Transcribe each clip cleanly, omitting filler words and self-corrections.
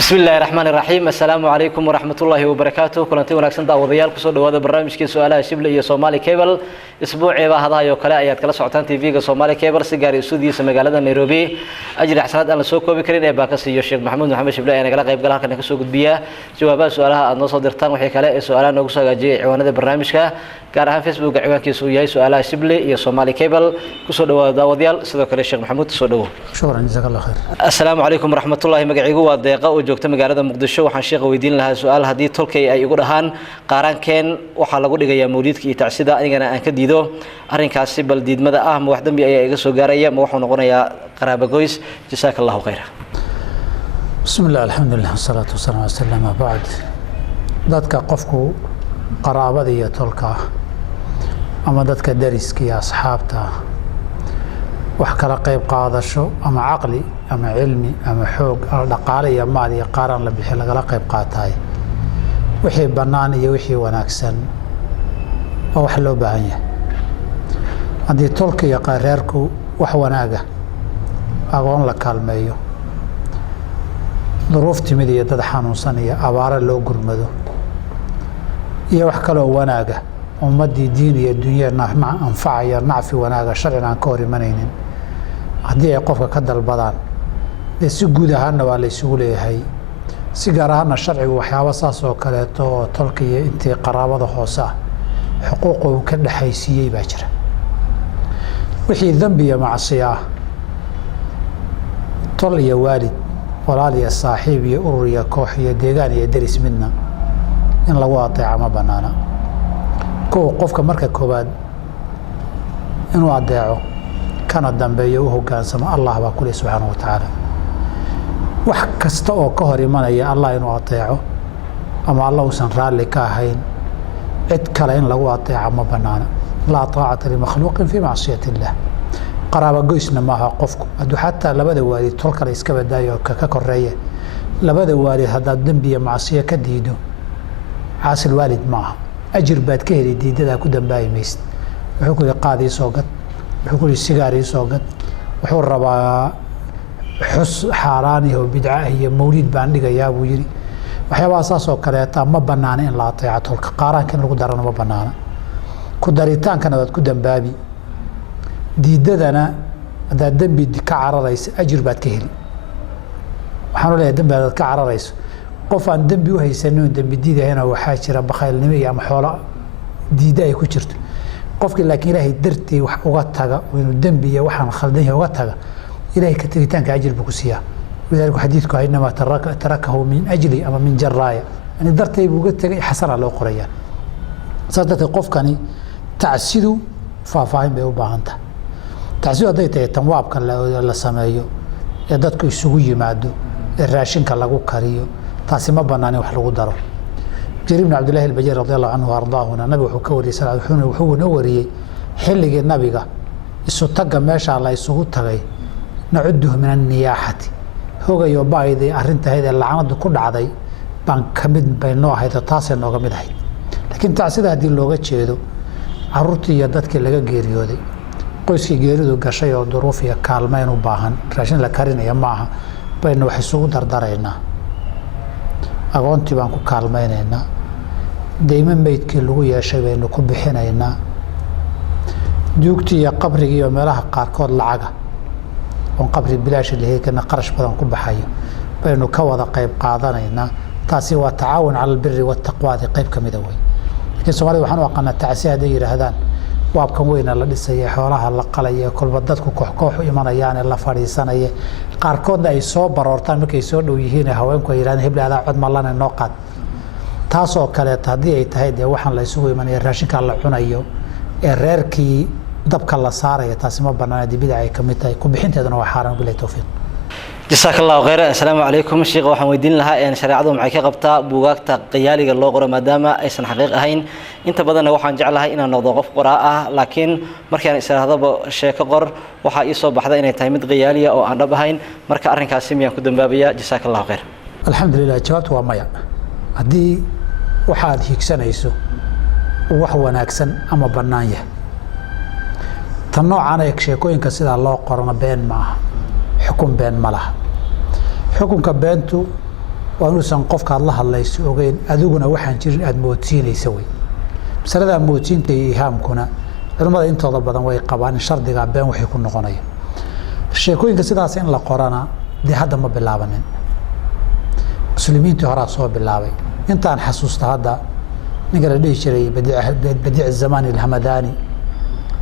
بسم الله الرحمن الرحيم السلام عليكم ورحمة الله وبركاته كلنتي وناكسن داوديال كسو dhawaada barnaamijkii su'aalaha Shibli iyo Somali Cable isbuuciiba hadayo kale ayaad kala socotaan TV-ga Somali Cable si gaar ah suudiisa magaalada Nairobi ajri xasanaad aan la soo koobi karin ee baaka siiyo Sheekh Maxamuud Maxamed Shibli ayaa nagala qayb galay halkan ka soo gudbiya jawaabaha su'aalaha aad noo soo dirtaan wixii kale ee su'aalaha noogu soo gaajiyay ciwaanada barnaamijka gaar ahaan Facebook ciwaankiisu uu yahay su'aalaha Shibli iyo Somali Cable kusoo dhawaada daawadayaal sidoo kale Sheekh Maxamuud soo dhawo shukran jazakallahu khair assalaamu calaykum waraxmatullaahi magaciigu waa deeqa oo joogta magaalada Muqdisho waxaan sheekha weydiin lahaa su'aal hadii tolkay ay igu dhahaan qaarankeen waxa lagu dhigayaa mawlidka iyo tacsida anigana aan ka diido arrinkaasi bal diidmada ah ma wax dambi ayaa iga soo gaaraya ma wuxuu noqonayaa qaraabo goys jazaakallahu khayra bismillah alhamdulillah wassalatu wassalamu ala rasulillah ba'd dadka qofku qaraabada iyo tolka ama dadka dariska iyo asxaabta wax kala qayb qaadasho ama aqli ama cilmi ama xoog ama dhaqaale iyo maal iyo qaran la bixi laga qayb qaatay wixii banaan iyo wixii wanaagsan oo wax loo baahan yahay hadii tolka iyo qareerku wax wanaaga aqoon la kaalmeeyo duruuftii mid iyo dad xanuunsan iyo abaara loo gurmado iyo wax kale oo wanaaga ummadii diin iyo dunya anfacaya nacfi wanaaga sharciga aan ka hor imanaynin haddii ay qofka ka dalbadaan si guud ahaanna waa la isugu leeyahay si gaar ahaanna sharcigu waxyaabo saas oo kaleeto oo tolka iyo intii qaraabada hoose ah xuquuq uu ka dhaxaysiiyey baa jira wixii dambi iyo macsiyo ah tol iyo waalid walaal iyo saaxiib iyo urur iyo koox iyo deegaan iyo deris midna in lagu adeeco ma banaana qofka marka koobaad inuu adeeco kana dambeeyo u hoggaansamo Allah baa kulli subhanahu wa ta'ala wax kasta oo ka hor imanaya Allah inuu adeeco ama Allah uusan raali ka ahayn cid kale in lagu adeeco ma banaana la ta'ata li makhluuqin fi ma'siyati Allah qaraabo goysna maaha qofku haduu xataa labada waalid tol kale iska badaayo ka koreeya labada waalid hadaa dambi iyo macsiyo ka diido caasil waalid maaha ajir baad ka heli diidada ku dambaaymayst wuxuu ku qaadi soo gad wuxuu ku sigaari soo gad wuxuu rabaa xus xaaraan iyo bidca iyo mawlid baan dhigayaa buu yiri waxyaabaha saas oo kale ma banaana in la ateeco tolka qaaraanka in lagu darano ma banaana ku daritaankana wad ku dambaabi diidadana hadaa dambi ka cararaysa ajir baad ka heli waxaan leeyahay dambi aad ka cararayso qof aan dambi u haysanin dambi diidayna waxaa jira bakhaylnimo iyo ama xoolo diida ay ku jirto qofkii laakiin ilaahay dartii wax uga taga inuu dambi iyo waxaan khaldan yahay uga taga ilaahay ka tagitaanka ajir buu ku siiyaa wadaalku xadiidku aynama tarakahu min ajli ama min jarraaya yani dartay buu uga tagay xasana loo qorayaa sadaqada qofkani tacsidu faafaahin bay u baahan tahay tacsidu haday tahay tanwaabka la sameeyo ee dadku isugu yimaado ee raashinka lagu kariyo taasi ma banaana wax lagu daro Jarir ibn Abdullah al-Bajali radiyallahu anhu wardaahuna nabi wuxuu ka wariyay sallallahu wuxuu noo wariyay xilligii nabiga isu taga meesha la isugu tagay nacuduhu min an-niyahati hogayo baayday arrintaayda lacanadu ku dhacday baan kamid baynoo ahayd taasay nooga mid ahayd laakiin taasida hadii looga jeedo carruurtii iyo dadkii laga geeriyooday qoyskii geeridu gashay oo duruuf iyo kaalmayn u baahan raashin la karinayo maaha bayna wax isugu dardaraynaa agoontii baan ku kaalmaynaynaa deyma meydkii lagu yeeshay baynu ku bixinaynaa duugtii iyo qabrigii iyo meelaha qaarkood lacaga oo qabri bilaash leeyahay qarash badan ku baxayo baynu ka wada qayb qaadanaynaa taasi waa tacaawun cala albirri wattaqwa qayb kamid ah way laakiin Soomaaliya waxaan u aqaanaa tacsiya haday yiraahdaan waabkan weyna la dhisay xoolaha la qalay kolba dadku koox imanayaan la fariisanay qaarkoodna ay soo baroortaan markay soo dhow yihiin haweenku ay yiraahdaan heblaada cod malana noo qaad taas oo kale hadii ay tahay waxaan la isugu imanay raashinka la cunayo ee reerkii dabka la saarayo taasi ma banaana dibida ay kamid tahay ku bixinteedana waa xaraan bilaa tawfiiq jazaakallahu khayran assalaamu calaykum sheekh waxaan weydiin lahaa in shariicadu maxay ka qabtaa buugaagta qiyaaliga loo qoro maadaama aysan xaqiiq ahayn inta badan waxaan jeclahay inaan noqdo qof qoraa ah laakiin markaan isaahdaba sheeko qor waxa ii soo baxday inay tahay mid qiyaaliya oo aan dhab ahayn marka arrinkaasi miyaan ku dambaabaya jazaakallahu khayr alxamdulillah jawaabtu waa maya hadii waxaad higsanayso wax wanaagsan ama banaan yahay tan noocan ay sheekooyinka sida loo qorno been ma aha xukun been ma laha xukunka beentu waanuusan qofkaad la hadlayso ogeyn adiguna waxaan jirin aad moodsiinaysa wey masalada moodsiinta iyo ihaamkuna culimmada intooda badan way qabaan in shardiga been waxay ku noqonaya sheekooyinka sidaas in la qorana dee hadda ma bilaabanin muslimiintii horaa soo bilaabay intaan xasuusta hadda ninka la dhihi jiray badiic zamaan ilhamadani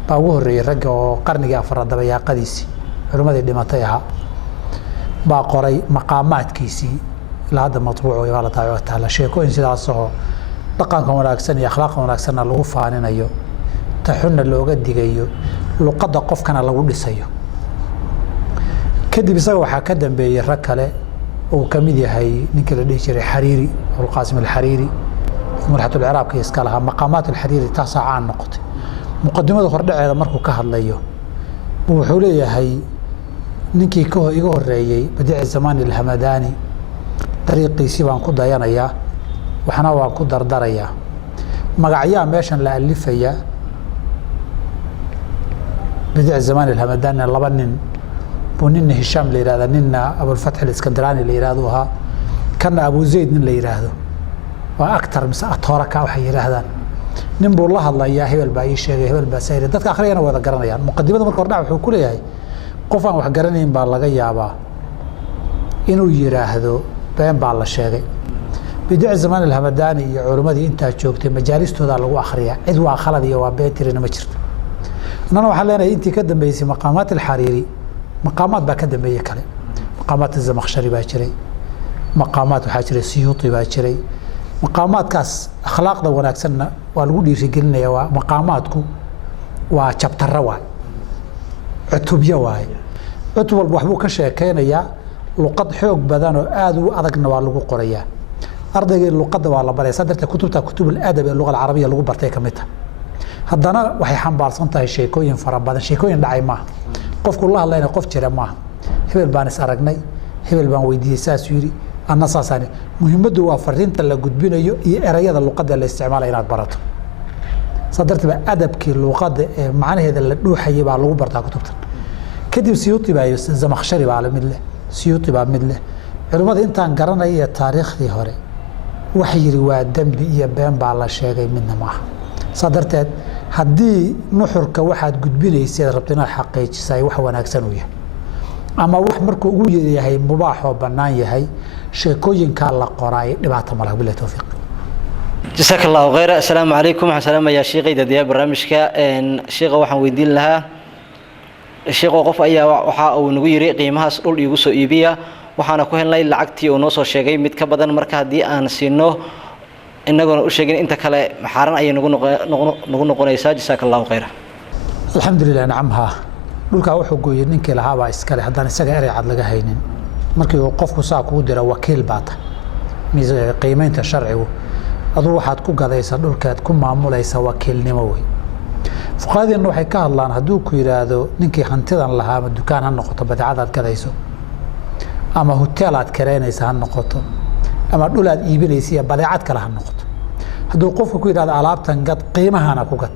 baa ugu horreeyey ragga oo qarnigii afaraad dabayaaqadiisii culimmadii dhimatay ahaa baa qoray maqaamaadkiisii ilaa hadda matbuuc baa la taala sheekooyin sidaasoo dhaqanka wanaagsan iyo akhlaaqda wanaagsanna lagu faaninayo taxunna looga digayo luqadda qofkana lagu dhisayo kadib isaga waxaa ka dambeeyey rag kale uu ka mid yahay ninkii la dhihi jiray xariiri abulqaasim alxariiri mulxatulciraabka iska lahaa maqaamaat alxariiri taasaa caan noqotay muqadimada hordhaceeda markuu ka hadlayo wuxuu leeyahay ninkii iga horeeyey badiic zamaan ilhamadani dariiqiisii baan ku dayanayaa waxna waan ku dardarayaa magacyaa meeshan la alifaya badiic zamaan ilhamadani laba nin buu nina hishaam la yihahda nina abulfatx aliskandaraani la yihahdo ahaa kana abu zayd nin la yidhaahdo waa actar mise atooraka waxay yidhaahdaan nin buu la hadlayaa hebel baa ii sheegay hebel baa sayri dadka akhriyana wada garanayaan muqadimada marka hordhac wuxuu ku leeyahay qof aan wax garanayn baa laga yaabaa inuu yidhaahdo been baa la sheegay badiic zamaan ilhamadani iyo culimmadii intaa joogtay majaalistoodaa lagu akhriyaa cid waa khalad iyo waa been tirina ma jirto annana waxaan leenahay intii ka dambeysay maqaamaat alxariiri maqaamaad baa ka dambeeye kale maqaamaat azamakhshari baa jiray maqaamaad waxaa jiray siyuuti baa jiray maqaamaadkaas akhlaaqda wanaagsanna waa lagu dhiirigelinaya waa maqaamaadku waa jabtaro waay cutubyo waaye cutub walba waxbuu ka sheekeynayaa luqad xoog badan oo aada u adagna waa lagu qorayaa ardaygii luqadda waa la baraya saa darteed kutubta kutubul adab ee luqa alcarabiya lagu bartay ka mid tahay haddana waxay xambaarsan tahay sheekooyin fara badan sheekooyin dhacay maaha qofku la hadlayna qof jira maaha hebel baan is aragnay hebel baan weydiiyey saasuu yidhi anna saasaan muhiimaddu waa fariinta la gudbinayo iyo erayada luqadda la isticmaalaya inaad barato saa darteed baa adabkii luqadda ee macnaheeda la dhuuxayay baa lagu bartaa kutubtan kadib siyuuti baa zamakhshari baa mid leh siyuuti baa mid leh culimmada intaan garanaya iyo taariikhdii hore waxa yidhi waa dembi iyo been baa la sheegay midna maaha saa darteed haddii nuxurka waxaad gudbinayseed rabto inaad xaqiijisay wax wanaagsan uu yahay ama wax markuu ugu yahay mubaax oo bannaan yahay sheekooyinkaa la qoraay dhibaato ma laha billahi tawfiiq jazaaka allahu khayra assalaamu calaykum waxaan salaamayaa shiiqayda diyaa barnaamijka shiiqa waxaan weydiin lahaa shiiqoo qof ayaa waxa uu nagu yiri qiimahaas dhul iigu soo iibiya waxaana ku helnay lacagtii uu noo soo sheegay mid ka badan marka haddii aan siino inagoona u sheegin inta kale maxaaran ayay nagu noqonaysaa jazaaka allahu khayra alxamdulilah nacamhaa dhulkaa wuxuu gooyey ninkii lahaabaa iskale haddaan isaga erey cad laga haynin markii uu qofku saa kugu dira wakiil baa tahay qiimeynta sharcigu aduu waxaad ku gadaysa dhulkaad ku maamulaysa wakiilnimo wey fuqahadeena waxay ka hadlaan hadduu ku yidhaahdo ninkii hantidan lahaa ama dukaan ha noqoto badeecad aad gadayso ama hoteel aad kareynaysa ha noqoto ama dhul aad iibinaysa iyo badeecad kale ha noqoto hadduu qofku ku yidhahdo alaabtan gad qiimahana ku gad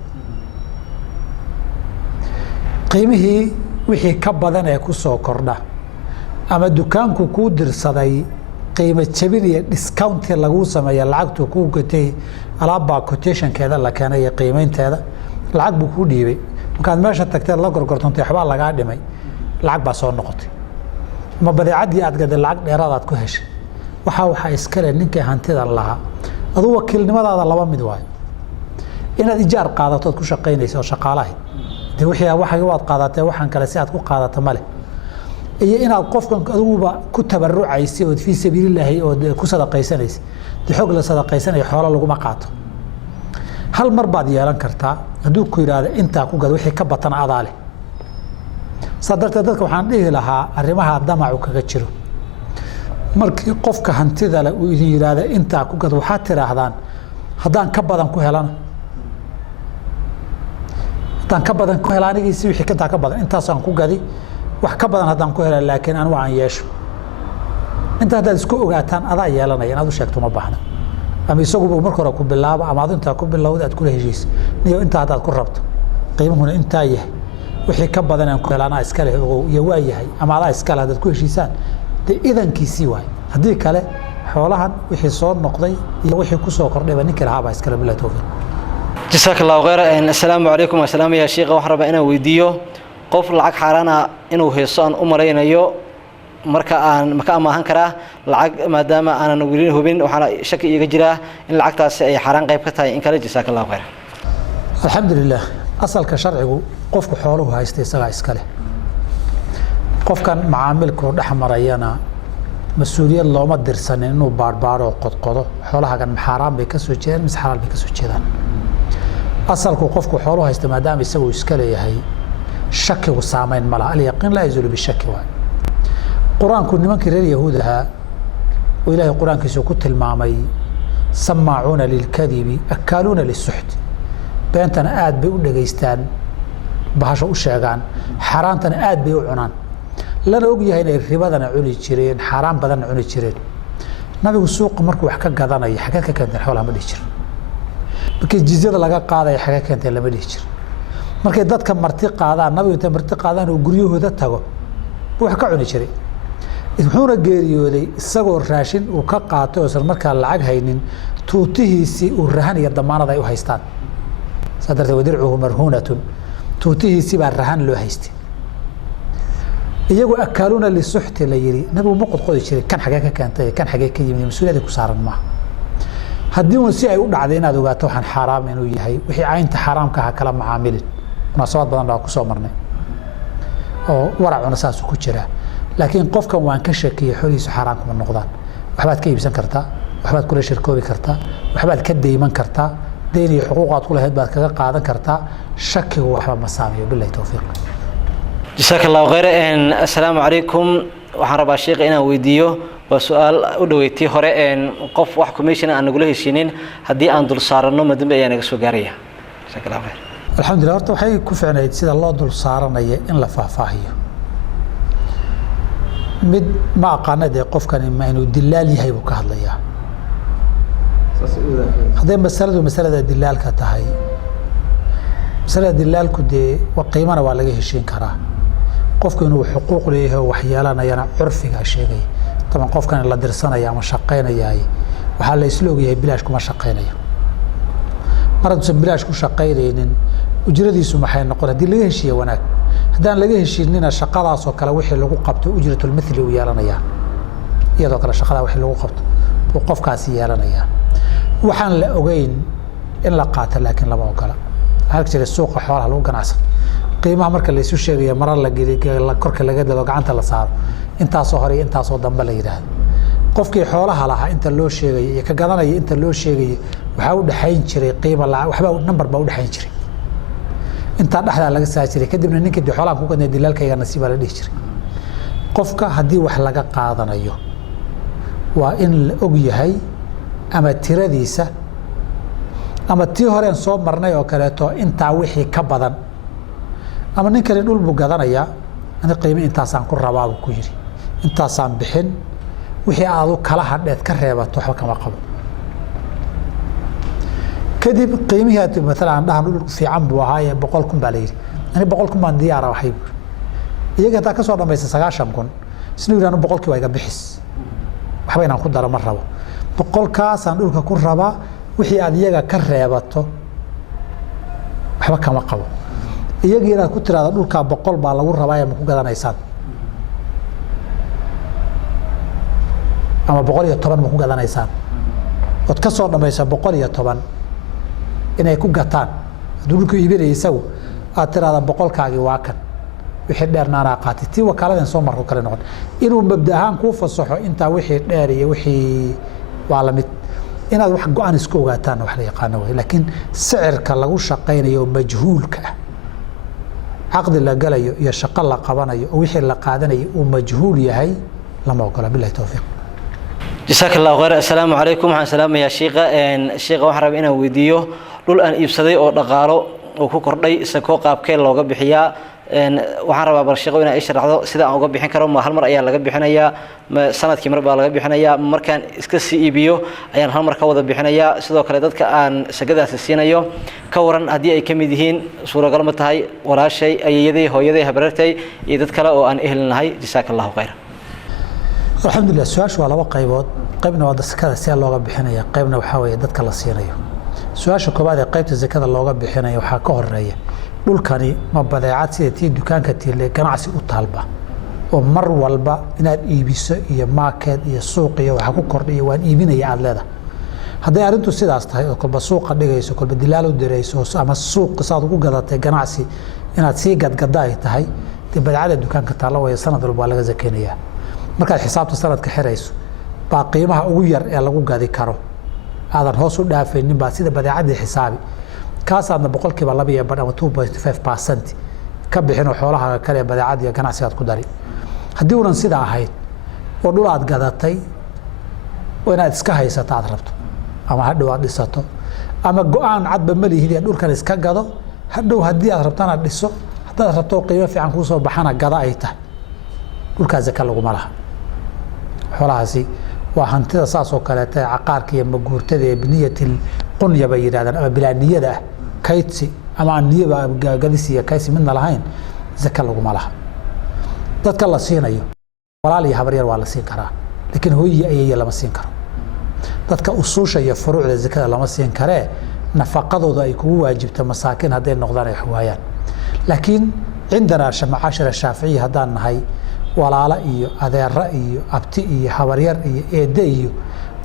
qiimihii wixii ka badan ee ku soo kordha ama dukaanku kuu dirsaday qiimo jabin iyo discountii laguu sameeya lacagtuu kuu gatay alaabbaa quotationkeeda la keenay iyo qiimeynteeda lacag buu kuu dhiibay markaad meesha tagteed la gorgortantay waxbaa lagaa dhimay lacag baa soo noqotay ama badeecaddii aad gaday lacag dheeraadaad ku heshay waxaa iskale ninkii hantidan lahaa aduu wakiilnimadaada laba mid waayo inaad ijaar qaadato ood ku shaqaynaysa oo shaqaalahay dee wixii waad qaadatee waxaan kale si aad ku qaadato ma leh iyo inaad qofkan adiguba ku tabarucaysay ood fii sabiililaahi ood ku sadaqaysanaysa dee xoog la sadaqaysanaya xoolo laguma qaato hal mar baad yeelan kartaa hadduu ku yidhaahdo intaa ku gada wixii ka batana adaa leh saa darteed dadka waxaan dhihi lahaa arrimaha damacu kaga jiro markii qofka hantida leh uu idin yidhaahdo intaa ku gada waxaad tidhaahdaan haddaan ka badan ku helana haddaan ka badan ku hela anigiisi wixii intaa ka badan intaasaan ku gadi wax ka badan haddaan ku hela laakiin anigu aan yeesho inta haddaad isku ogaataan adaa yeelanaya inaad u sheegto ma baahna ama isaguba marka hore ku bilaabo ama adu intaa ku bilowda aad kula heshiisa niyo intaa haddaad ku rabto qiimuhuna intaa yahay wixii ka badan aan ku hela anaa iskale ogow iyo waa yahay ama adaa iskale haddaad ku heshiisaan dee idankiisii waay haddii kale xoolahan wixii soo noqday iyo wixii ku soo kordhayba ninkii lahaa baa iskala billahi tawfiiq جزاك الله خيرا السلام عليكم والسلام يا شيخ waxaan rabaa inaan weydiiyo qof lacag xaraana inuu heeso aan u maraynayo marka amaahan karaa lacag maadaama aanan weli hubin waxaana shaki iga jira in lacagtaasi ay xaraan qayb ka tahay in kale جزاك الله خيرا alxamdulilah asalka sharcigu qofku xooluhu haysta isagaa iska leh qofkan macaamilkuu dhex marayana mas-uuliyad looma dirsanin inuu baarbaaro oo qodqodo xoolahagan xaaraan bay ka soo jeedaan mise xalaal bay ka soo jeedaan asalku qofku xooluhu haysta maadaama isagu iska leeyahay shakigu saamayn ma laha alyaqiin laa yazulu bishaki waay qur-aanku nimankii reer yahuud ahaa oo ilaahay qur-aankiisu ku tilmaamay samaacuuna lilkadibi akaaluuna lisuxti beentana aad bay u dhegaystaan bahasho u sheegaan xaaraantana aad bay u cunaan lana og yahay inay ribadana cuni jireen xaaraan badanna cuni jireen nabigu suuqa markuu wax ka gadanaya xagee ka keenteen xoolaha ma dhihi jiro markii jizyada laga qaadaya xagee keenteen lama dhihi jiro markay dadka marti qaadaan nabigu intay marti qaadaan oo guryahooda tago buu wax ka cuni jiray wuxuuna geeriyooday isagoo raashin uu ka qaatay oosan markaa lacag haynin tuutihiisii uu rahan iyo damaanad ay u haystaan saa darteed wadircuhu marhuunatun tuutihiisii baa rahan loo haystay iyagu akaaluuna lisuxti la yidhi nabigu ma qodqodi jiray kan xagee ka keentay kan xagee ka yimid mas-uuliyadii ku saaran maaha haddii uun si ay u dhacday inaad ogaato waxaan xaaraam inuu yahay wixii caynta xaaraamka aha kala macaamilin munaasabaad badan baa ku soo marnay oo waracuna saasuu ku jiraa laakiin qofkan waan ka shakiyey xoolihiisu xaaraan kuma noqdaan waxbaad ka iibsan kartaa waxbaad kula shirkoobi kartaa waxbaad ka deyman kartaa deyn iyo xuquuqaad ku lahayd baad kaga qaadan kartaa shakigu waxba ma saamayo billahi tawfiiq جزاك الله خيرا السلام عليكم waxaan rabaa sheekha inaan weydiiyo waa su'aal u dhaweeyay hore qof wax commission aan nagula heshiinin hadii aan dul saarano madambe ayaa naga soo gaaraya جزاك الله خير alxamdulilah horta waxay ku fiicnayd sida loo dul saaranaya in la faahfaahiyo mid ma aqaanadee qofkani ma inuu dilaal yahay buu ka hadlayaa hadday masalada dilaalka tahay masalada dilaalku dee qiimana waa laga heshiin karaa qofku inuu xuquuq leeyahay oo wax yeelanayana curfigaa sheegaya taban qofkan la dirsanaya ama shaqaynayaay waxaa la isla ogyahay bilaash kuma shaqaynayo mar hadduusan bilaash ku shaqaynaynin ujradiisu maxay noqon haddii laga heshiiye wanaag haddaan laga heshiinina shaqadaasoo kale wixii lagu qabto ujratulmithli uu yeelanayaa iyadoo kale shaqadaa wixii lagu qabto uu qofkaasi yeelanayaa waxaan la ogeyn in la qaato laakiin lama ogola waxaa jira suuqa xoolaha lagu ganacsan qiimaha marka la isu sheegayo marar la geliyo korka laga dalo gacanta la saaro intaasoo hore iyo intaasoo dambe la yidhaahdo qofkii xoolaha lahaa inta loo sheegayo iyo ka gadanaya inta loo sheegayo waxaa u dhaxayn jiray qiimo lacag waxbaa number baa u dhaxayn jiray intaa dhexdaa laga saa jiray kadibna ninka dee xoolaha ku gadnay dilaalkayga nasiibaa la dhihi jiray qofka haddii wax laga qaadanayo waa in la og yahay ama tiradiisa ama tii horeen soo marnay oo kaleeto intaa wixii ka badan ama ninkani dhul buu gadanayaa ani qiimo intaasaan ku rabaabuu ku yidhi intaasaan bixin wixii aadu kala hadheed ka reebato waxba kama qabo kadib qiimihii aad maalan aan dhahan dhul fiican buu ahaa 100,000 baa la yidhi ani 100,000 baan diyaara waxay iyaga hataa ka soo dhamaysa 90,000 isna yidhaahno 100,000 waa iga bixis waxba inaan ku daro ma rabo 100,000kaasaan dhulka ku rabaa wixii aad iyaga ka reebato waxba kama qabo iyagii inaad ku tiraahdo dhulkaa 100 baa lagu rabaa ma ku gadanaysaan ama 110 ma ku gadanaysaan ood ka soo dhamaysa 110 inay ku gataan hadduu dhulku iibinaya isagu aad tiraahda 100kaagii waa kan wixii dheerna anaa qaatay tii wakaaladan soo marko kale noqon inuu mabda ahaan kuu fasaxo intaa wixii dheer iyo wixii waa la mid inaad wax go-aan isku ogaataan wax la yaqaano way laakiin sicirka lagu shaqaynayo majhuulka ah caqdi la galayo iyo shaqo la qabanayo oo wixii la qaadanayo uu majhuul yahay lama ogola billahi tawfiiq جزاك الله خير السلام عليكم waxaan salaamayaa sheekha sheekha waxaan rabaa inaan weydiiyo dhul aan iibsaday oo dhaqaalo oo ku kordhay isagoo qaabkee looga bixiyaa waxaan rabaa bal sheekho inaan isharaxdo sida aan uga bixin karo ma hal mar ayaa laga bixinayaa sanadkii mar baa laga bixinayaa markaan iska sii iibiyo ayaan hal mar ka wada bixinayaa sidoo kale dadka aan sagadaas siinayo ka waran haddii ay ka mid yihiin suuragal ma tahay walaashay ayeeyaday hooyaday habartay iyo dad kale oo aan ehelnahay جزاك الله خير alxamdulilah su-aashu waa laba qaybood qaybna waa zakada si looga bixinayo qaybna waxa weeye dadka la siinayo su'aasha koobaad ee qaybta zakada looga bixinayo waxa ka horeeya dhulkani ma badeecad sida tii dukaanka tiile ganacsi u talba oo mar walba inaad iibiso iyo market iyo suuq iyo waxa ku kordhiyo waan iibinaya aad leedahay hadday arintu sidaas tahay oo kolba suuqa dhigayso kolba dilaal u dirayso ama suuq saad ugu gadatay ganacsi inaad sii gadgada ay tahay badeecada dukaanka taala way sanad walba laga zakeenayaa markaad xisaabta sanadka xirayso baa qiimaha ugu yar ee lagu gadi karo aadan hoos u dhaafaynin baa sida badeecadii xisaabi kaasaadna boqolkiiba 2 ama 2.5% ka bixin xoolaha kale badeecada iyo ganacsiga aad ku dari haddii uunan sida ahayd oo dhul aad gadatay oo inaad iska haysato aad rabto ama hadhow aad dhisato ama go'aan cadba ma lihid dhulkan iska gado hadhow haddii aad rabtana dhiso haddaad rabto qiimo fiican kuu soo baxana gada ay tahay dhulkaas zaka laguma laha xoolahaasi waa hantida saas oo kale tahay caqaarka iyo maguurtada ee biniyatil qunya bay yiraahdaan ama bilaaniyada ah kaydsi ama niyaba gadis iyo kaydsi midna lahayn zaka laguma laha dadka la siinayo walaal iyo habar yar waa la siin karaa laakiin hooyii ayay lama siin karo dadka usuusha iyo furuucda zakada lama siin karee nafaqadooda ay kugu waajibta masaakiin haday noqdaan ay xawaayaan laakiin عندنا معاشر الشافعي هدان نهي ولالا iyo adeera iyo abti iyo habaryar iyo eede iyo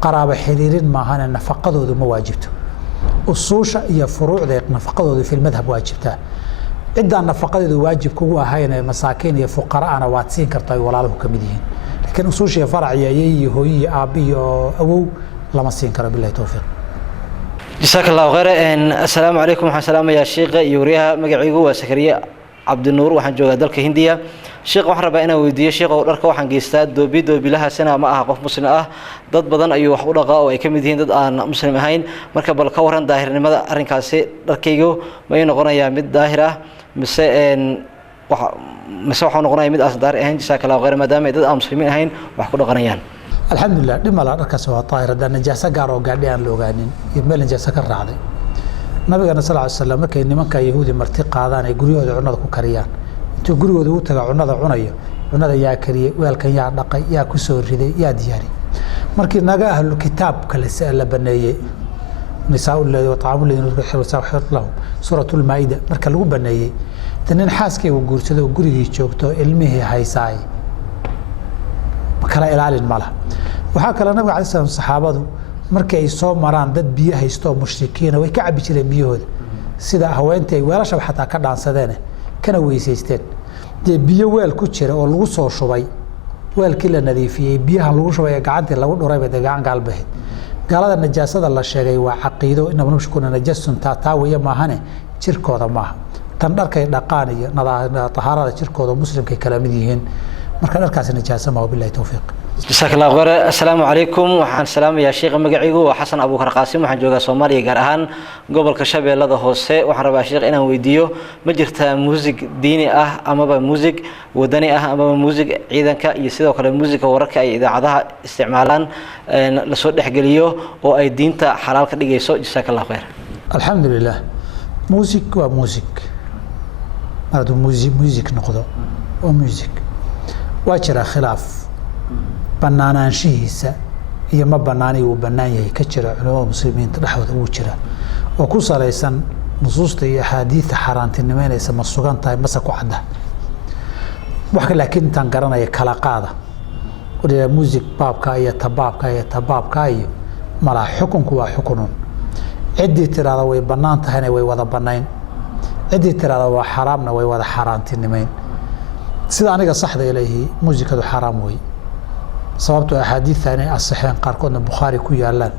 qaraabo xiriirin ma ahan nafaqadoodu ma waajibto usuusha iyo furuucda nafaqadoodu fil madhab waajibta cidda nafaqadeedu waajib kugu ahayn masaakiin iyo fuqara ana waad siin kartaa walaaluhu kamid yihiin laakiin usuusha farciya iyo hooyi aabi iyo awow lama siin karo billahi tawfiiq جزاك الله خير السلام عليكم ورحمة الله يا شيخ يوريها مقعيقو وسكرية عبد النور waxaan joogaa dalka Hindiya sheekh waxaan rabaa inaan weydiiyo sheekh oo dharka waxaan geystaa doobi laha sana ma aha qof muslim ah dad badan ayuu wax u dhaqaa oo ay kamid yihiin dad aan muslim ahayn marka bal ka waran daahirnimada arinkaasi dharkaygu ma ay noqonayaa mid daahir ah mise waxa noqonayaa mid asdaar ahayn jazaak Allah khayr maadaama dad aan muslimiin ahayn wax ku dhaqanayaan alxamdulillah dhimala dharkaas waa daahir hadda najaasa gaar oo gaadhi aan la ogaanin iyo meel najaasa ka raacday nabigana sallallahu alayhi wasallam markay nimanka yahuudi marti qaadaan ay guriyooda cunada ku kariyaan intuu gurigooda u taga cunada cunayo cunada yaa kariyay weelkan yaa dhaqay yaa ku soo riday yaa diyaari markii naga ahlu kitaab kale la baneeyay nisaa ulladhi wa ta'amul ladhi yuhibbu sawhat lahum suratul maida marka lagu baneeyay tan xaaskay uu guursado gurigii joogto ilmihii haysaay kala ilaalin malaha waxa kale nabiga calaysay salaam saxaabadu markay ay soo maraan dad biyo haysto mushrikiin way ka cabi jireen biyahooda sida haweentay weelasha xataa ka dhaansadeen kana weysaysteen biyo weel ku jira oo lagu soo shubay weelkii la nadiifiyay biyaha lagu shubay gacanta lagu dhuray bay gacan galbeed galada najaasada la sheegay waa caqiido in nabashkuna najaasun taawaya maahane jirkooda maaha tan dharkay dhaqaan iyo tahaarada jirkooda muslimka kala mid yihiin marka dharkaas najaasa ma billahi tawfiiq جزاك الله خير السلام عليكم وحن سلام يا شيخ مقعيقو وحسن أبو بكر قاسم وحن جوغا سوماليا gaar ahaan gobolka Shabeellada Hoose waxaan rabaa sheekh inaan weydiiyo ma jirta muusig diini ah ama muusig wadani ah ama muusig ciidanka iyo sidoo kale muusiga wararka ay idaacadaha isticmaalaan la soo dhaxgeliyo oo ay diinta xalaal ka dhigayso جزاك الله خير alxamdulillah muusig waa muusig maradu muusig noqdo oo muusig waa jira khilaaf banaanaanshihiisa iyo ma banaani uu banaan yahay ka jira culimada muslimiinta dhaxwada uu jira oo ku salaysan nusuusta iyo ahadiith xaraantinimeynaysa ma sugan tahay mase ku cadda wax laakiin tan garanaya kala qaada oo music baabka iyo tabaabka iyo mala xukunku waa xukunun cidii tirada way banaan tahayna way wada banayn cidii tirada waa xaraamna way wada xaraantinimeyn sida aniga saxda ilaahi muusikadu xaraam way sababtu ahadiitha inay asaxeen qaarkoodna Bukhari ku yaalaan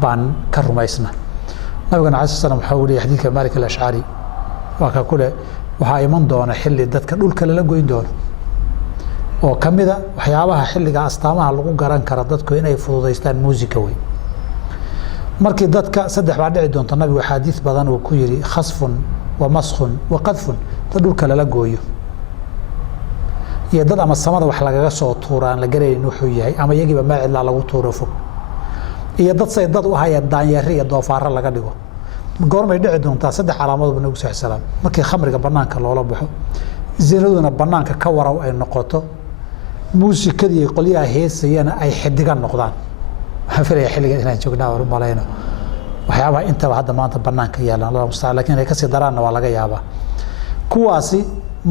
baan ka rumaysna nabigana calaysay salaam waxa uu leeyahay xadiidka Malik al-Ash'ari waa ka kule waxa iman doona xilli dadka dhulka la goyn doono oo kamida waxyaabaha xilliga astaamaha lagu garan karo dadku inay fududeystaan muusika way markii dadka saddex baa dhici doonta nabigu xadiis badan uu ku yiri khasfun wa maskhun wa qadfun dhulka la gooyo iyo dad ama samada wax lagaga soo tuuraan la gareeyay wuxuu yahay ama iyagiiba ma cid la lagu tuuro fog iyo dad say dad u hayaan daanyari iyo doofaar laga dhigo goormay dhici doontaa saddex calaamadood banagu soo xisaaban markii khamriga banaanka loola baxo zinaduna banaanka ka waraw ay noqoto muusikadii qoliyaha heesayana ay xidigan noqdaan waxaan filayaa xilligan inaan joognaa war malayno waxyaabaha intaba hadda maanta banaanka yaalaan Allah musta'an laakiin ay ka sii daraanna waa laga yaabaa kuwaasi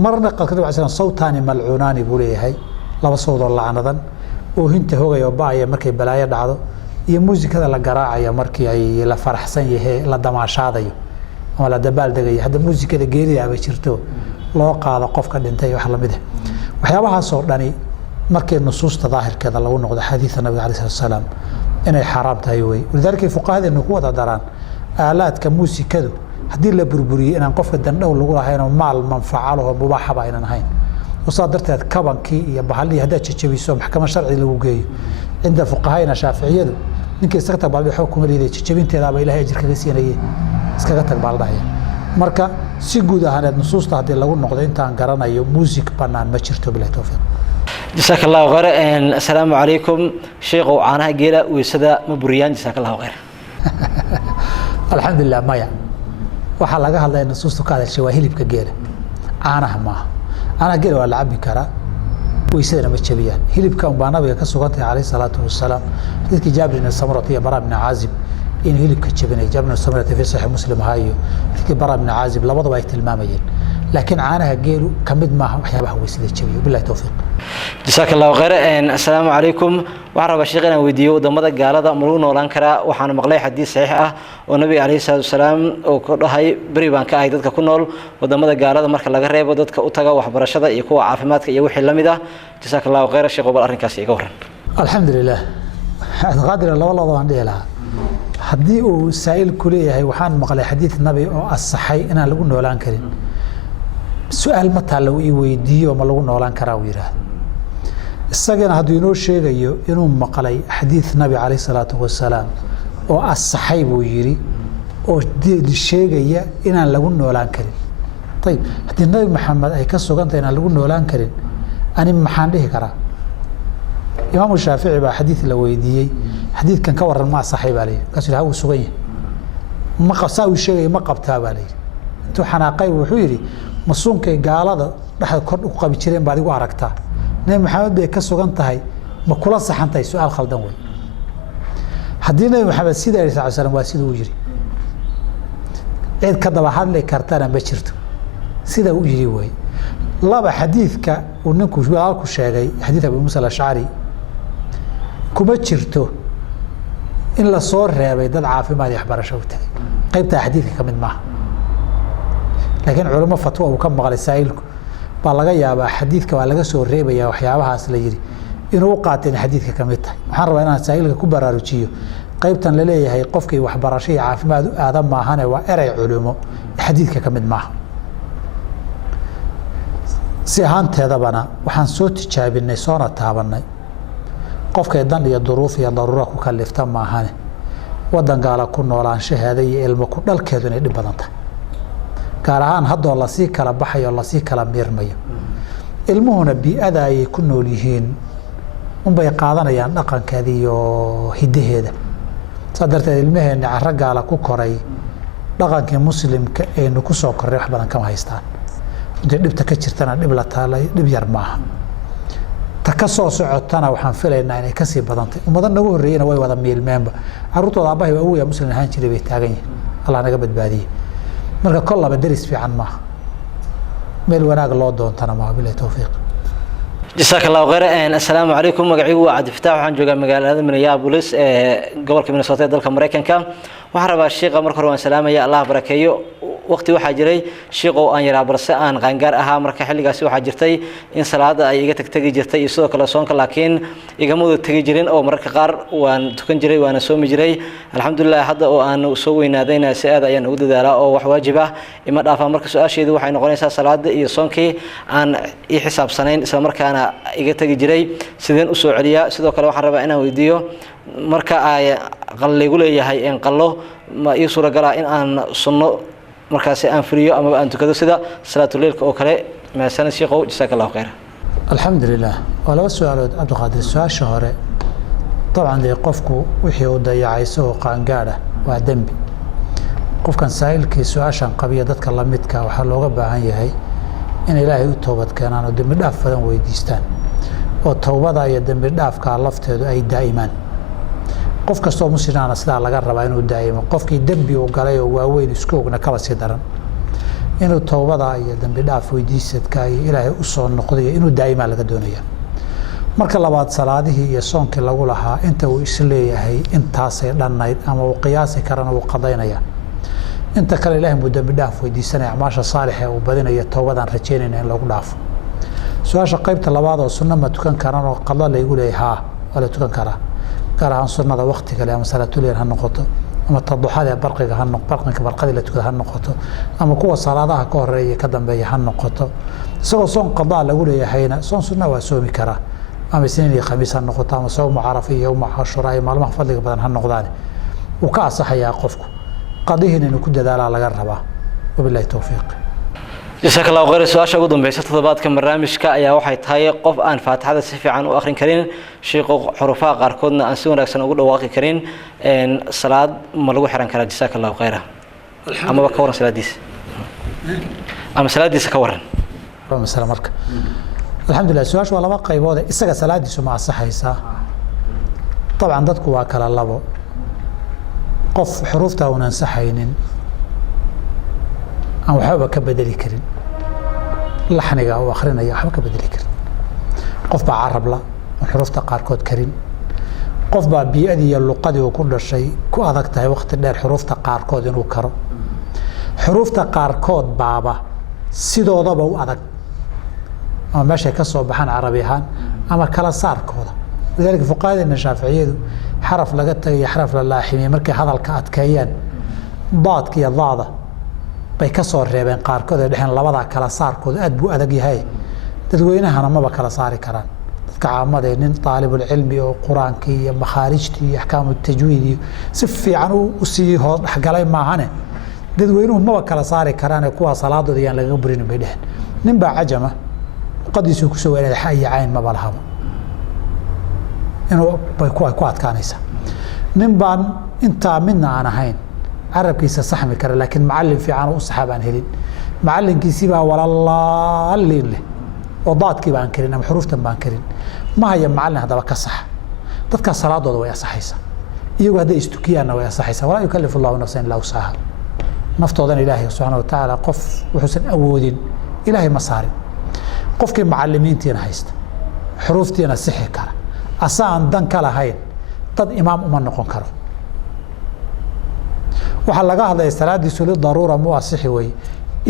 marna qalkada waxay sawtaani malcuunaani buu leeyahay laba sawd oo lacnadan oo hinta hogay oo baaya markay balaayo dhacdo iyo muusikada la garaacaya markii ay la faraxsan yahay la damaashaadayo ama la dabaal degay hadda muusikada geerida ay jirto loo qaado qofka dhintay wax la mid ah waxyaabahaas oo dhani markii nusuusta daahirkeeda lagu noqdo xadiiska nabiga kaleey salaam inay xaraam tahay way walidaalka fuqahadeenu ku wada daraan aalaadka muusikadu haddii la burburiyo inaan qofka dandhow lagu lahayn oo maal manfacaalaho mubaaxaba inaan ahayn وصار درت كبنكي يا بحالي هذا تشبي سو محكمة شرعية لو جاي عند فقهاءنا شافعية نك استقطع بعض الحكم اللي تشبين تلا بإله أجر كريسيان هي استقطع بعض الحياة مركا سيجود هذا النصوص تهدي لو النقطة أنت عن قرانا يوم موسيقى بنان ما شرته بلا توفيق جزاك الله خير السلام عليكم شيخ وعنها جيرة ويسدا مبريان جزاك الله خير الحمد لله ما يعني وحلاقة هذا النصوص تقال الشواهيل بكجيرة عنها ما أنا قيل ولا عبي كرا ويصير متشبيان هلب كان بنبي كسوقته عليه الصلاة والسلام ذيك جابر بن السمرة يا براء بن عازب إن هلب كتشبني جابر بن السمرة في صحيح مسلم هايو ذيك براء بن عازب لا وضع المامين لكن عنها قيل كمد معه وحيابه ويصير تشبيه بالله توفيق جزاك الله خير السلام عليكم وعرب شيخنا فيديو ضمد قالada maruna oran kara waxaan maqlay xadiis saxiix ah oo nabi kaleey salaam oo ku dhahay bari baan ka ahay dadka ku nool wadamada gaalada marka laga reebo dadka u taga waxbarashada iyo kuwa caafimaadka iyo wixii lamid ah جزاك الله خير sheekh bal arrinkaas iga waran alxamdulillah qaadir laba waan dheelaa hadii uu saa'il ku leeyahay waxaan maqlay xadiis nabi oo asaxay inaan lagu noolaan karin su'aal ma taalo ii weydiiyo ma lagu noolaan karaa uu yiraahdo isagana hadduu inoo sheegayo inuu maqlay xadiis nabi calayhi salaatu wasalaam oo asaxay buu yiri oo sheegaya inaan lagu noolaan karin طيب haddii nabi maxamed ay ka sugantay inaan lagu noolaan karin ani maxaan dhihi karaa imaamu shaafici baa xadiis la weydiiyey xadiiskan ka waran ma asaxay baa leeyahay kaas uu sugan yahay ma qasaa uu sheegay ma qabtaa baa leeyahay intuu xanaaqay wuxuu yiri masuunkay gaalada dhaxal kor u qabi jireen baad igu aragtaa nabi maxamed bay ka sugan tahay ma kula saxantay su'aal khaldan way haddii nabi maxamed sidaa sallallahu alayhi wasallam waa sidoo uu yiri cid ka daba hadlay kartana ma jirto sida uu yiri way laba xadiiska uu ninku ku sheegay xadiis Abu Musa al-Ash'ari kuma jirto in la soo reebay dad caafimaad iyo waxbarasho u tagay qaybta xadiiska kamid maaha laakiin culimo fatwa uu ka maqlay saa'ilku baa laga yaabaa xadiidka waa laga soo reebaya waxyaabahaas la yiri inuu qaateen xadiidka kamid tahay waxaan rabaa inaan saa'ilka ku baraarujiyo qaybtan la leeyahay qofkii waxbarasho iyo caafimaad u aadan maahane waa eray culimo xadiidka kamid maaha si ahaanteedabana waxaan soo tijaabinay soona taabanay qofkay dan iyo duruuf iyo daruuro ku kalifta maahane wadan gaala ku noolaanshaheeda iyo ilmo ku dhalkeedu inay dhib badan tahay gaar ahaan haddoo lasii kala baxayo lasii kala miirmayo ilmuhuna bii'ada ayay ku nool yihiin unbay qaadanayaan dhaqankeeda iyo hiddaheeda saa darteed ilmaheenna carro gaala ku koray dhaqankii muslimka aynu ku soo korray wax badan kama haystaan intay dhibta ka jirtana dhib la taalay dhib yar maaha ta ka soo socotana waxaan filaynaa inay kasii badantay ummado nagu horreeyena way wada miilmeenba carruurtooda aabbahay waa awooya muslim ahaan jiray bay taagan yihiin allah naga badbaadiyey marka kollaba deris fiican maaha meel wanaag loo doontana maaha bilahi tawfiiq جزاك الله خير السلام عليكم magacaygu waa Cabdi Fataax waxaan joogaa magaalada Minneapolis ee gobolka Minnesota dalka Mareykanka waxaan rabaa sheekha marka hore waan salaamaya Allah barakeeyo waqti waxa jiray sheekh oo aan yaraa barse aan qaangaar ahaa marka xilligaasi waxa jirtay in salaada ay iga tagtagi jirtay sidoo kale soonka laakiin igama wada tagi jirin oo marka qaar waan tukan jiray waana soomi jiray alxamdulillah hadda oo aan soo weynaadayna si aad ayaan ugu dadaalaa oo wax waajib ah ima dhaafaa marka su'aasheedu waxay noqonaysaa salaada iyo soonkii aan i xisaabsanayn isla markaana iga tagi jiray sideen u soo celiyaa sidoo kale waxaan rabaa inaan weydiiyo marka ay qalligu leeyahay in qallo ma ii suuragal ah in aan sunno markaas aan furiyo ama aan tukado sida salaatu leelka oo kale ma sanad sheekhow jazakallahu khayr alxamdulillah wala su'aalood Abdul Qaadir su'aasha hore طبعا de qofku wixii uu dayacayso oo qaangaara waa dambi qofkan saa'ilkii su'aashan qabiya dadka la midka waxa looga baahan yahay in Ilaahay u toobad keenaan oo dambi dhaaf badan weydiistaan oo tawbada iyo dambi dhaafka lafteedu ay daa'imaan qof kastoo muslimaana sidaa laga rabaa inuu daa'imo qofkii dembi uu galay oo waaweyn isku ogna kaba sii daran inuu towbada iyo dambi dhaaf weydiisadka iyo ilaahay u soo noqdo inuu daa'imaa laga doonayaa marka labaad salaadihii iyo soonkii lagu lahaa inta uu isleeyahay intaasay dhannayd ama uu qiyaasi karana uu qadaynaya inta kale ilaahay muu dambi dhaaf weydiisanaya acmaasha saalixa uu badinayo towbadaan rajaynayna in lagu dhaafo su-aasha qaybta labaad oo sunno ma tukan karaan oo qada laygu leeyahay haa waa la tukan karaa gaar ahaan sunnada waqti kale ama salaatuleil ha noqoto ama taduxada barqiga barqadii la tukada ha noqoto ama kuwa salaadaha ka horeeya ka dambeeya ha noqoto isagoo soon qadaa lagu leeyahayna soon sunna waa soomi karaa ama isniin iyo khamiis ha noqoto ama sawm carafa iyo yawm ashura iyo maalmaha fadliga badan ha noqdaan uu ka asaxayaa qofku qadihiina inuu ku dadaalaa laga rabaa wabillahi tawfiiq جزاك الله خير سؤال شو قدم بيست تضبط كم برنامج كأي واحد هاي قف أن فاتحة السفي عن وآخرين كرين شيء حروفها قاركودنا أنسون رأسنا نقول واقع كرين إن صلاة ملوك حرام كلا جزاك الله خيره أما بكورن صلاة ديس أما صلاة ديس كورن السلام عليكم الحمد لله سؤال شو والله ما قيبوده إسقى صلاة ديس مع الصحة يسا طبعا ضدك واكل الله قف حروفها وننسحينين أو حابة كبدلي كرين لحنيقة أو آخرين أي حابة كبدلي كرين قف بعرب لا وحروف تقاركود كرين قف بيئدي اللقادي وكل شيء كو أذكتها وقت اللي حروف تقاركود إنه كرو حروف تقاركود بابا سيدو ضبا وأذك أما ماشي كسو بحان عربيهان أما كلا صار كودا لذلك فقهاء الشافعية حرف لقتها حرف للاحمي مركي هذا الكات كيان ضاد كي ضاده bay ka soo reebeen qaarkood ay dhaxeen labada kala saarkood aad buu adag yahay dadweynahana ma ba kala saari karaan dadka caamada nin talibul cilmi oo quraanka iyo makharijti iyo ahkaamu tajwiid si fiican u sii hoos dhaxgalay maahane dadweynuhu ma ba kala saari karaan kuwa salaadooda yaan laga burin bay dhaxeen nin baa cajama qadiisu ku soo weeraday xay cayn ma balahaba inuu bay ku adkaanaysa nin baan inta midna aan ahayn عربكيسا صحمي كره لكن معلم في عنو الصحابة هلين معلم كيسيبها ولا الله اللي له وضاد كي بانكرين أم حروف بانكرين ما هي معلم هذا بك صح تذكر صلاة ضد ويا صحيسة يجوا هذا يستكيانا ويا صحيسة ولا يكلف الله نفسا إلا وسعها نفترض أن إلهي سبحانه وتعالى قف وحسن أودين إلهي مصاري قف كي معلمين تينا هيست حروف تينا صحي كره أصلا دن كلا هين تد إمام أمان نقون كره waxa laga hadlay salaadiisu li daruura muwaasixi way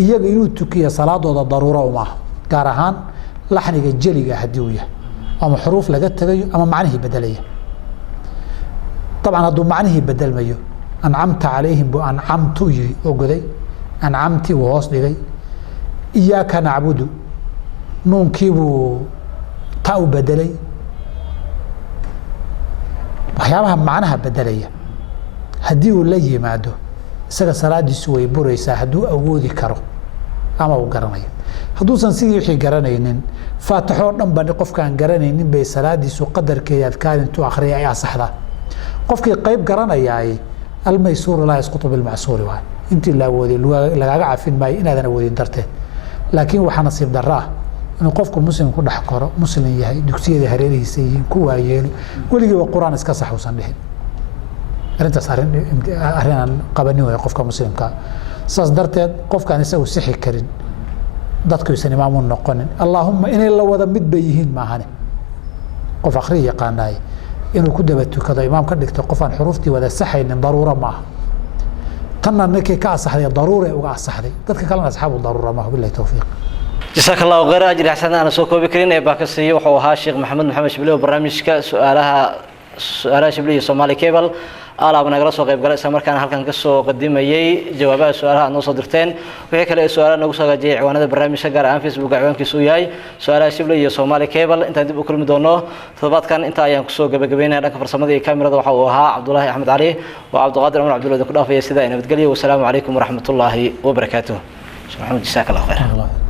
iyaga inuu tukiyo salaadooda daruura uma gaar ahaan laxniga jeliga hadii uu yahay ama xuruuf laga tagayo ama macnaheedu bedelayo طبعا haduu macnaheedu bedelmayo an'amta alayhim bu an'amtu yiri oo goday an'amti hoos dhigay iyyaka na'budu nuunkiibu ta u bedelay waxyaabaha macnaha bedelaya haddii uu la yimaado isaga salaadiisu way buraysaa hadduu awoodi karo ama uu garanayo hadduusan sidii wixii garanaynin faatixo dhan baan qofkaan garanaynin bay salaadiisu qadarkeeda adkaan intuu akhriyo ay asaxdaa qofkii qayb garanayaay almaysuuru laa yasqutu bilmacsuuri waay intii la awoodi lagaaga cafin maayo inaadan awoodin darteed laakiin waxaa nasiib darraa inuu qofku muslim ku dhex koro muslim yahay dugsiyada hareerihiisa yihiin ku waayeelo weligiiba qur-aan iska sax uusan dhihin arintaas arrin qabanin way qofka muslimka saas darteed qofkaan isagu sixi karin dadku isan imaam u noqonin allahumma inay la wada mid bay yihiin maahane qof akhri yaqaanay inuu ku daba tukado imaam ka dhigto qof aan xuruuftii wada saxaynin daruura ma aha tanna ninkii ka asaxday daruura uga asaxday dadka kalena asxaabu daruura ma billahi tawfiiq جزاك الله خير أجل حسنا أنا سوكو بكرين باكسي وحوها الشيخ محمد شبلي وبرنامجك سؤالها شبلي صومالي كيبل ألا بنقرأ سوق يبقى لسه مركان هالكن قصة قديمة يي جوابها سؤالها نوصل درتين وهيك لا سؤال نقص جاي عوان هذا برنامج شجر عن فيسبوك عوان كيسوياي سؤالها شبلي صومالي كيبل أنت عندك بكل مدونه ثبات كان أنت أيام قصة جبينها لك فرصة مدي كاميرا وحوها عبد الله أحمد علي وعبد القادر من عبد الله دكتور في سيدا أنا بتقولي والسلام عليكم ورحمة الله وبركاته. محمد جزاك الله خير.